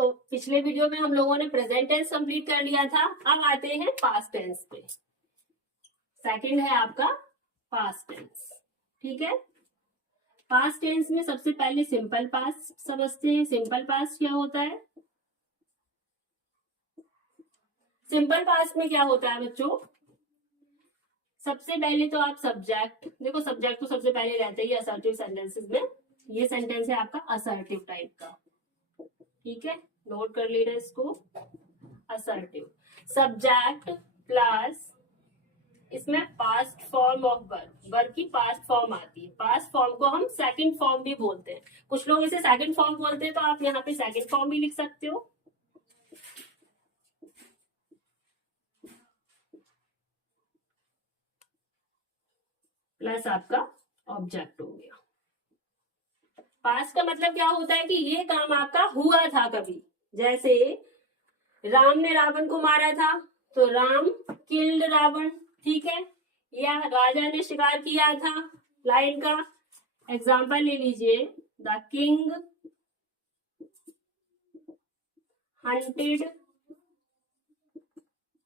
तो पिछले वीडियो में हम लोगों ने प्रेजेंट टेंस कंप्लीट कर लिया था। अब आते हैं पास्ट टेंस पे। सेकंड है आपका पास्ट टेंस। ठीक है, पास्ट टेंस में सबसे पहले सिंपल पास्ट समझते हैं। सिंपल पास्ट क्या होता है? सिंपल पास्ट में क्या होता है बच्चों? सबसे पहले तो आप सब्जेक्ट देखो, सब्जेक्ट तो सबसे पहले रहता ही असर्टिव सेंटेंसेस में। ये सेंटेंस है आपका असर्टिव टाइप का। ठीक है, नोट कर लेना इसको। असर्टिव सब्जेक्ट प्लस इसमें past form of verb, verb की पास्ट फॉर्म आती है। पास्ट फॉर्म को हम सेकंड फॉर्म भी बोलते हैं। कुछ लोग इसे सेकंड फॉर्म बोलते हैं, तो आप यहाँ पे सेकंड फॉर्म भी लिख सकते हो। प्लस आपका ऑब्जेक्ट हो गया। पास्ट का मतलब क्या होता है कि ये काम आपका हुआ था कभी। जैसे राम ने रावण को मारा था, तो राम किल्ड रावण। ठीक है, या राजा ने शिकार किया था, लाइन का एग्जाम्पल ले लीजिए। The king hunted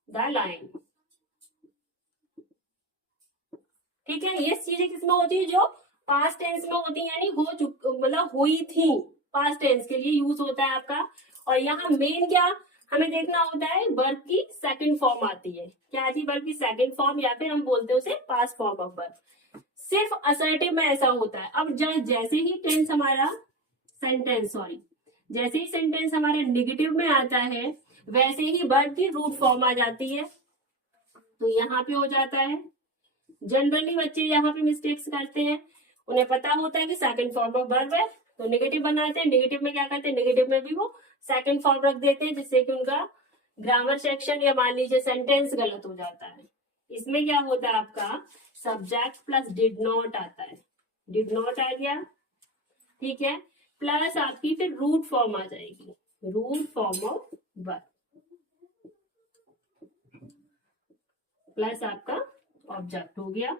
the lion. ठीक है, ये चीजें किसमें होती है? जो पास्ट टेंस में होती है, यानी हो चुक मतलब हुई थी। पास्ट टेंस के लिए यूज होता है आपका। और यहाँ मेन क्या हमें देखना होता है? वर्ब की सेकंड फॉर्म आती है। क्या आती है? वर्ब की सेकंड फॉर्म, या फिर हम बोलते हैं उसे पास्ट फॉर्म ऑफ वर्ब। सिर्फ असर्टिव में ऐसा होता है। अब जैसे ही टेंस हमारा जैसे ही सेंटेंस हमारे निगेटिव में आता है, वैसे ही वर्ब की रूट फॉर्म आ जाती है। तो यहाँ पे हो जाता है। जनरली बच्चे यहाँ पे मिस्टेक्स करते हैं। उन्हें पता होता है कि सेकंड फॉर्म ऑफ वर्ब है, तो नेगेटिव बनाते हैं। नेगेटिव में क्या करते हैं? नेगेटिव में भी वो सेकंड फॉर्म रख देते हैं, जिससे कि उनका ग्रामर सेक्शन या मान लीजिए सेंटेंस गलत हो जाता है। इसमें क्या होता है? आपका सब्जेक्ट प्लस डिड नॉट आता है। डिड नॉट आ गया। ठीक है, प्लस आपकी फिर रूट फॉर्म आ जाएगी, root form of verb, plus आपका ऑब्जेक्ट हो गया।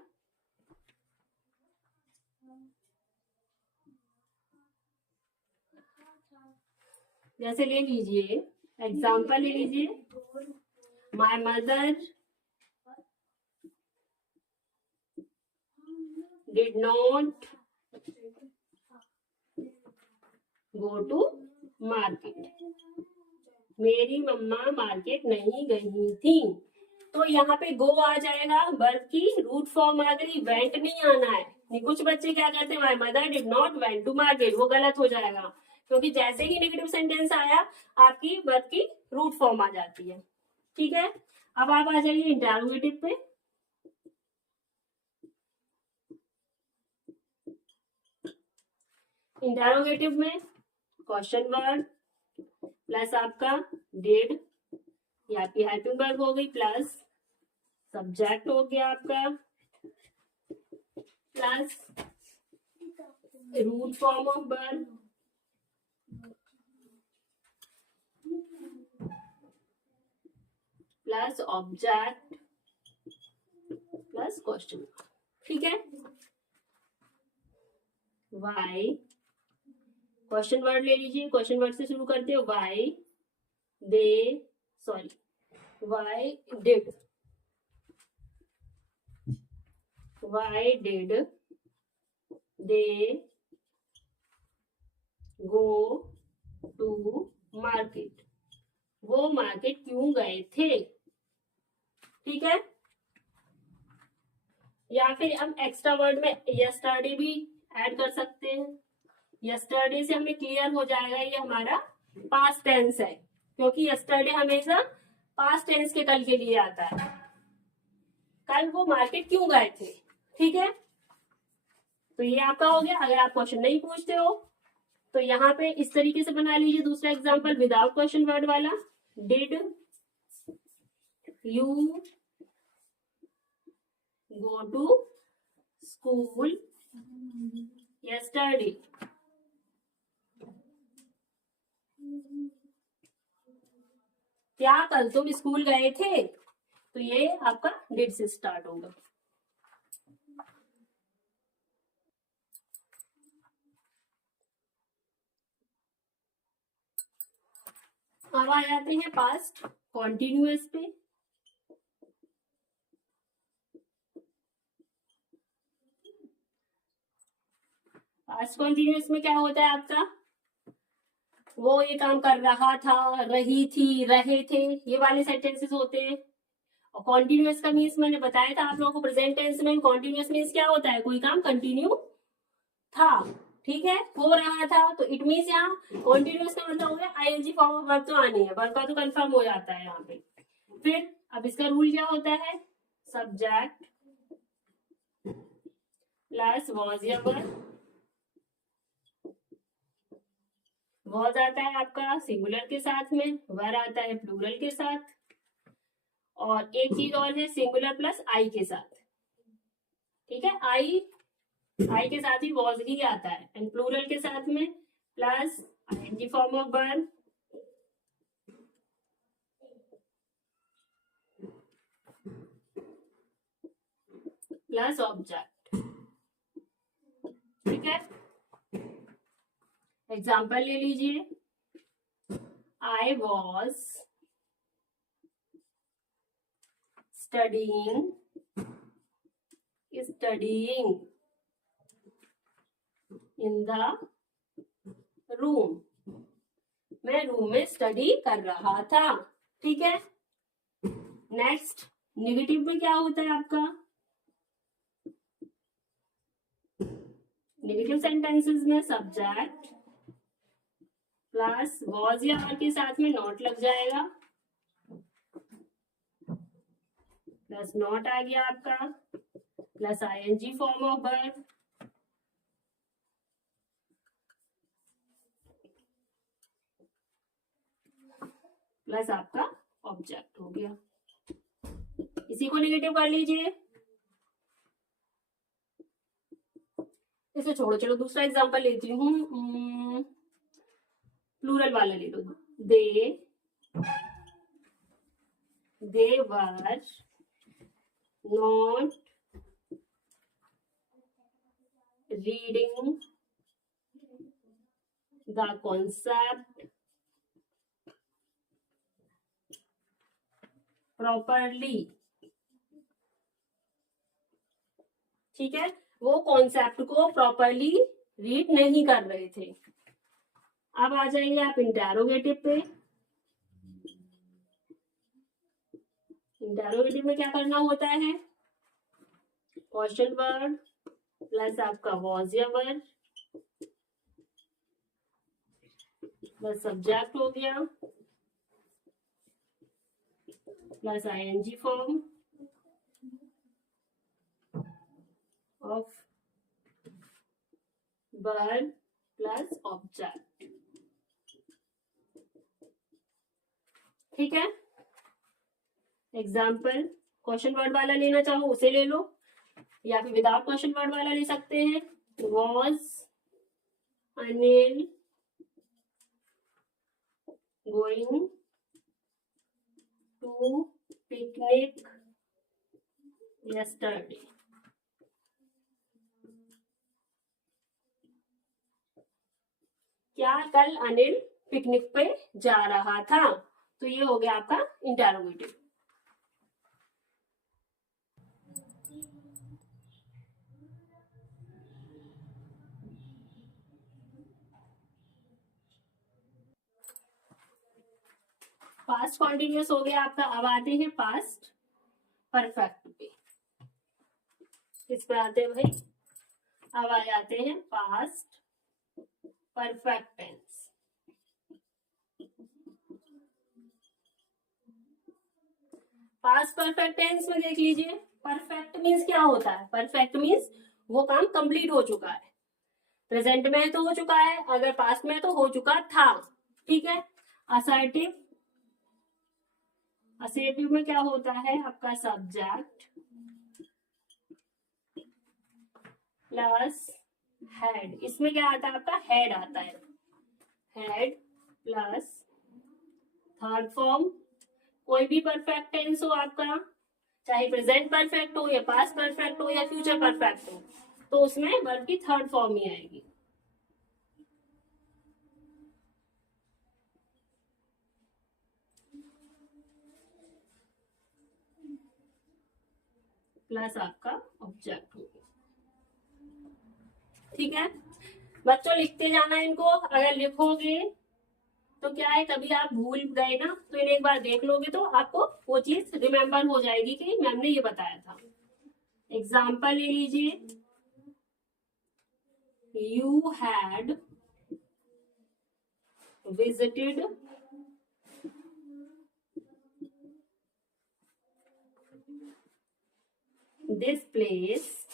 जैसे ले लीजिए, एग्जाम्पल ले लीजिए। My mother did not go to market. मेरी मम्मा मार्केट नहीं गई थी। तो यहाँ पे गो आ जाएगा, वर्ब की रूट फॉर्म आ गई, वेंट नहीं आना है। कुछ बच्चे क्या करते हैं? My mother did not went to market, वो गलत हो जाएगा, क्योंकि जैसे ही नेगेटिव सेंटेंस आया आपकी वर्ब की रूट फॉर्म आ जाती है। ठीक है, अब आप आ जाइए इंटरोगेटिव पे। इंटरोगेटिव में क्वेश्चन वर्ड प्लस आपका डिड, ये आपकी हेल्पिंग वर्ब हो गई, प्लस सब्जेक्ट हो गया आपका, plus root form of verb, plus object, plus question. ठीक है, वाई क्वेश्चन वर्ड ले लीजिए। क्वेश्चन वर्ड से शुरू करते हो। Why did they go to market. वो मार्केट क्यों गए थे? ठीक है, या फिर हम एक्स्ट्रा वर्ड में यस्टरडे भी ऐड कर सकते हैं। यस्टरडे से हमें क्लियर हो जाएगा ये हमारा पास्ट टेंस है, क्योंकि यस्टरडे हमेशा पास्ट टेंस के कल के लिए आता है। कल वो मार्केट क्यों गए थे? ठीक है, तो ये आपका हो गया। अगर आप क्वेश्चन नहीं पूछते हो तो यहाँ पे इस तरीके से बना लीजिए दूसरा एग्जाम्पल विदाउट क्वेश्चन वर्ड वाला। Did you go to school yesterday? क्या कल तुम स्कूल गए थे? तो ये आपका डिड से स्टार्ट होगा। अब आ जाते हैं पास्ट कॉन्टिन्यूअस पे। पास्ट कॉन्टिन्यूअस में क्या होता है आपका, वो ये काम कर रहा था, रही थी, रहे थे, ये वाले सेंटेंसेस होते हैं। और कॉन्टिन्यूअस का मीन्स मैंने बताया था आप लोगों को, प्रेजेंट टेंस में कॉन्टिन्यूअस मीन्स क्या होता है, कोई काम कंटिन्यू था, ठीक है, हो रहा था, तो इट मीन्स यहाँ कॉन्टिन्यूअस का मतलब हो गया आईएनजी फॉर्म ऑफ वर्ब तो आनी है, वर्ब का तो कंफर्म हो जाता है यहाँ पे। फिर अब इसका रूल क्या होता है, सब्जेक्ट प्लस वॉज या वर्ब। वॉज आता है आपका सिंगुलर के साथ में, वर आता है प्लूरल के साथ, और एक चीज और है सिंगुलर प्लस आई के साथ, ठीक है, आई के साथ ही वॉज ही आता है, एंड प्लूरल के साथ में plus ING form of verb plus object, ठीक है। एग्जाम्पल ले लीजिए, I was studying in the room, मैं रूम में स्टडी कर रहा था, ठीक है। नेक्स्ट नेगेटिव में क्या होता है आपका, नेगेटिव सेंटेंसेस में सब्जेक्ट प्लस वॉज या आर के साथ में नॉट लग जाएगा, प्लस नॉट आ गया आपका, plus ING form of verb plus आपका ऑब्जेक्ट हो गया। इसी को नेगेटिव कर लीजिए, इसे छोड़ो, चलो दूसरा एग्जांपल लेती हूँ, प्लूरल वाला ले लो, they were not reading the concept properly, ठीक है, वो कॉन्सेप्ट को प्रॉपरली रीड नहीं कर रहे थे। अब आ जाएंगे आप इंटेरोगेटिव पे। इंटेरोगेटिव में क्या करना होता है, क्वेश्चन वर्ड प्लस आपका वॉज या वर्ब प्लस सब्जेक्ट हो गया plus ING form of verb plus object, ठीक है। एग्जाम्पल क्वेश्चन वर्ड वाला लेना चाहो उसे ले लो, या फिर विदाउट क्वेश्चन वर्ड वाला ले सकते हैं। Was Anil going to picnic yesterday, क्या कल अनिल पिकनिक पे जा रहा था, तो ये हो गया आपका इंटेरोगेटिव। पास्ट कॉन्टिन्यूअस हो गया आपका। अब आते हैं पास्ट परफेक्ट पे। किस पे आते हैं भाई, अब आ जाते हैं past perfect tense. Past perfect tense में देख लीजिए, परफेक्ट मीन्स क्या होता है, परफेक्ट मीन्स वो काम कंप्लीट हो चुका है, प्रेजेंट में तो हो चुका है, अगर पास्ट में तो हो चुका था, ठीक है। असर्टिव, असर्टिव में क्या होता है आपका सब्जेक्ट प्लस हेड, इसमें क्या आता है आपका हेड आता है, हेड प्लस थर्ड फॉर्म, कोई भी परफेक्ट टेंस हो आपका, चाहे प्रेजेंट परफेक्ट हो या पास्ट परफेक्ट हो या फ्यूचर परफेक्ट हो, तो उसमें वर्ब की थर्ड फॉर्म ही आएगी। प्लस आपका ऑब्जेक्ट हो गया। ठीक है बच्चों, लिखते जाना इनको। अगर लिखोगे तो क्या है, कभी आप भूल गए ना तो इन्हें एक बार देख लोगे तो आपको वो चीज रिमेम्बर हो जाएगी कि मैम ने ये बताया था। एग्जाम्पल ले लीजिए, you had visited this place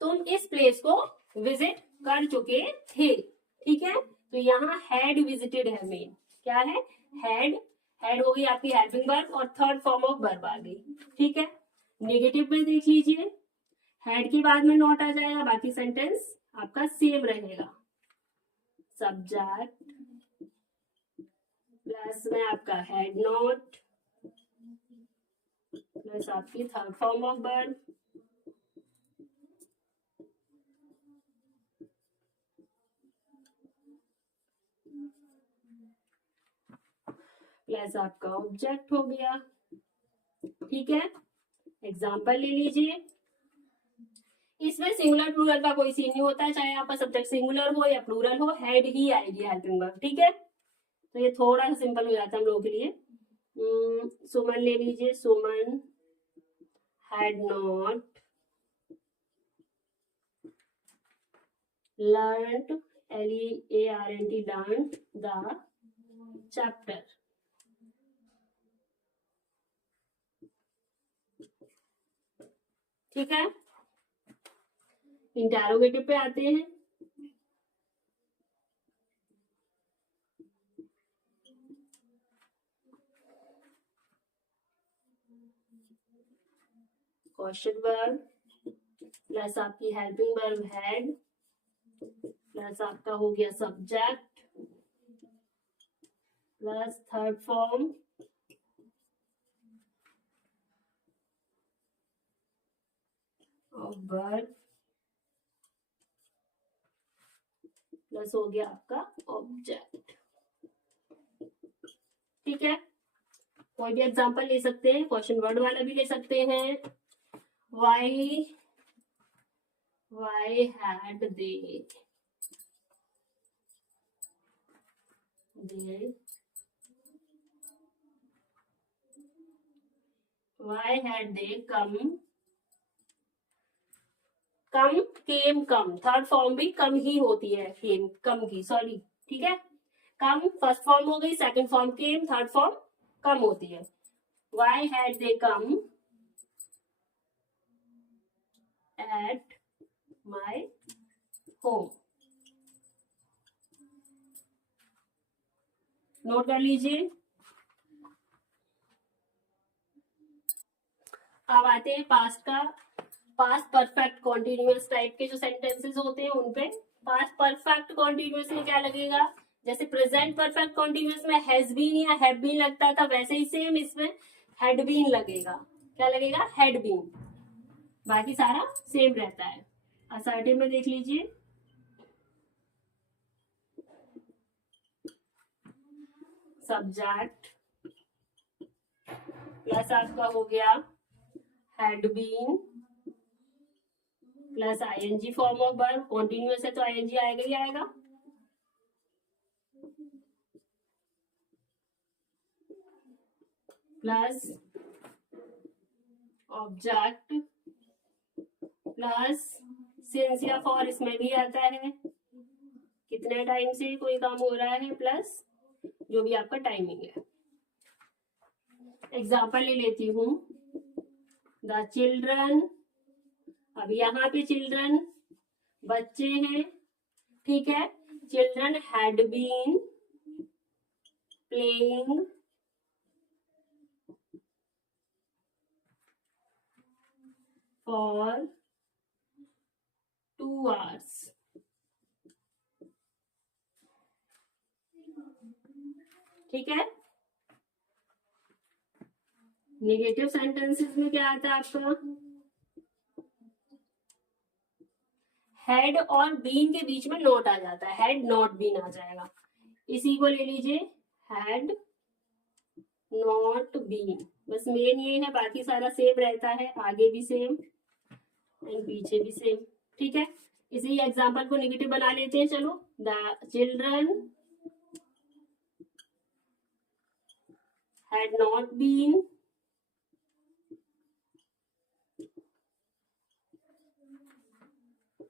तुम इस प्लेस को विजिट कर चुके थे। ठीक है, तो यहाँ हैड विजिटेड है मेन, क्या है, हैड। हैड हो गई आपकी हेल्पिंग वर्ब और थर्ड फॉर्म ऑफ वर्ब आ गई। ठीक है, नेगेटिव में देख लीजिए, हैड के बाद में नॉट आ जाएगा, बाकी सेंटेंस आपका सेम रहेगा। सब्जेक्ट प्लस में आपका हैड नॉट प्लस आपकी third form of verb plus आपका ऑब्जेक्ट हो गया। ठीक है, एग्जाम्पल ले लीजिए। इसमें सिंगुलर प्लूरल का कोई सीन नहीं होता है, चाहे आपका सब्जेक्ट सिंगुलर हो या प्लूरल हो, हेड ही आएगी हेल्पिंग वर्ब। ठीक है, तो ये थोड़ा सा सिंपल हो जाता है हम लोगों के लिए। सुमन ले लीजिए, Suman had not learned LEARNT learned the chapter। ठीक है, इंटेरोगेटिव पे आते हैं। क्वेश्चन वर्ब प्लस आपकी हेल्पिंग वर्ब हैड प्लस आपका हो गया subject plus third form of verb plus हो गया आपका ऑब्जेक्ट। ठीक है, कोई भी एग्जांपल ले सकते हैं, क्वेश्चन वर्ड वाला भी ले सकते हैं। Why had they why had they come came come, third form भी कम ही होती है, केम कम की, सॉरी। ठीक है, कम फर्स्ट फॉर्म हो गई, सेकंड फॉर्म केम, थर्ड फॉर्म कम होती है। why had they come at my home। Note कर लीजिए। अब आते हैं पास्ट का, पास्ट परफेक्ट कॉन्टिन्यूअस टाइप के जो सेंटेंसेस होते हैं उनपे। पास्ट परफेक्ट कॉन्टिन्यूअस में क्या लगेगा, जैसे प्रेजेंट परफेक्ट कॉन्टिन्यूअस में हैज बीन या हैव बीन लगता था, वैसे ही सेम इसमें हैड बीन लगेगा। क्या लगेगा, हैड बीन, बाकी सारा सेम रहता है। असर्टिव में देख लीजिए, सब्जेक्ट प्लस आपका हो गया had been plus ING form of verb, continuous है तो आईएनजी आएगा ही आएगा। प्लस ऑब्जेक्ट प्लस सिंस या फॉर, इसमें भी आता है कितने टाइम से कोई काम हो रहा है, प्लस जो भी आपका टाइमिंग है। एग्जाम्पल ले लेती हूँ, द चिल्ड्रन, अब यहाँ पे चिल्ड्रन बच्चे हैं। ठीक है, children had been playing for 2 hours। ठीक है, नेगेटिव सेंटेंसेस में क्या आता है आपका, हैड और बीन के बीच में नॉट आ जाता है, हैड नॉट बीन आ जाएगा। इसी को ले लीजिए, हैड नॉट बीन। बस मेन ये है, बाकी सारा सेम रहता है, आगे भी सेम एंड पीछे भी सेम। ठीक है, इसी एग्जाम्पल को नेगेटिव बना लेते हैं। चलो, the children had not been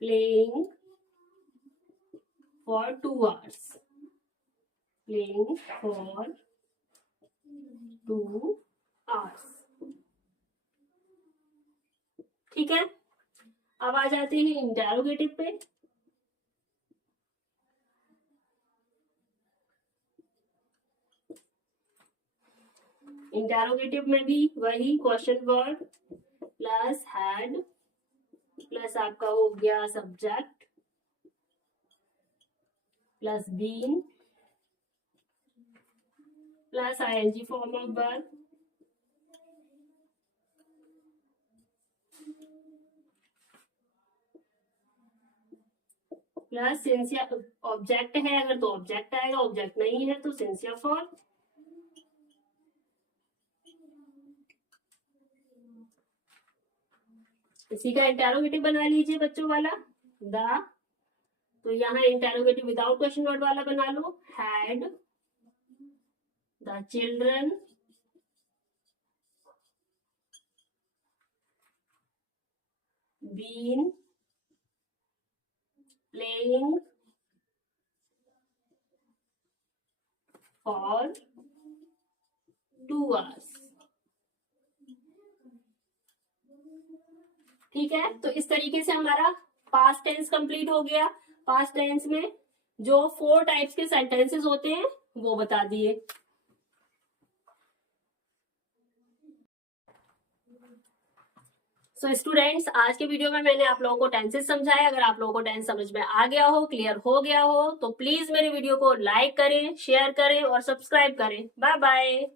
playing for 2 hours. Playing for 2 hours. ठीक है, अब आ जाते हैं इंटेरोगेटिव पे। इंटेरोगेटिव में भी वही question word plus had plus आपका हो गया subject plus been plus ING form of verb plus sincere object है अगर तो ऑब्जेक्ट आएगा, ऑब्जेक्ट नहीं है तो सिंसियर फॉर्म। इसी का इंटेरोगेटिव बना लीजिए बच्चों वाला, द। तो यहाँ इंटेरोगेटिव विदाउट क्वेश्चन वर्ड वाला बना लो, had the children been playing for 2 hours। ठीक है, तो इस तरीके से हमारा पास्ट टेंस कंप्लीट हो गया। पास्ट टेंस में जो 4 टाइप्स के सेंटेंसेस होते हैं वो बता दिए। सो स्टूडेंट्स, आज के वीडियो में मैंने आप लोगों को टेंसेस समझाया। अगर आप लोगों को टेंस समझ में आ गया हो, क्लियर हो गया हो, तो प्लीज मेरे वीडियो को लाइक करें, शेयर करें और सब्सक्राइब करें। Bye bye.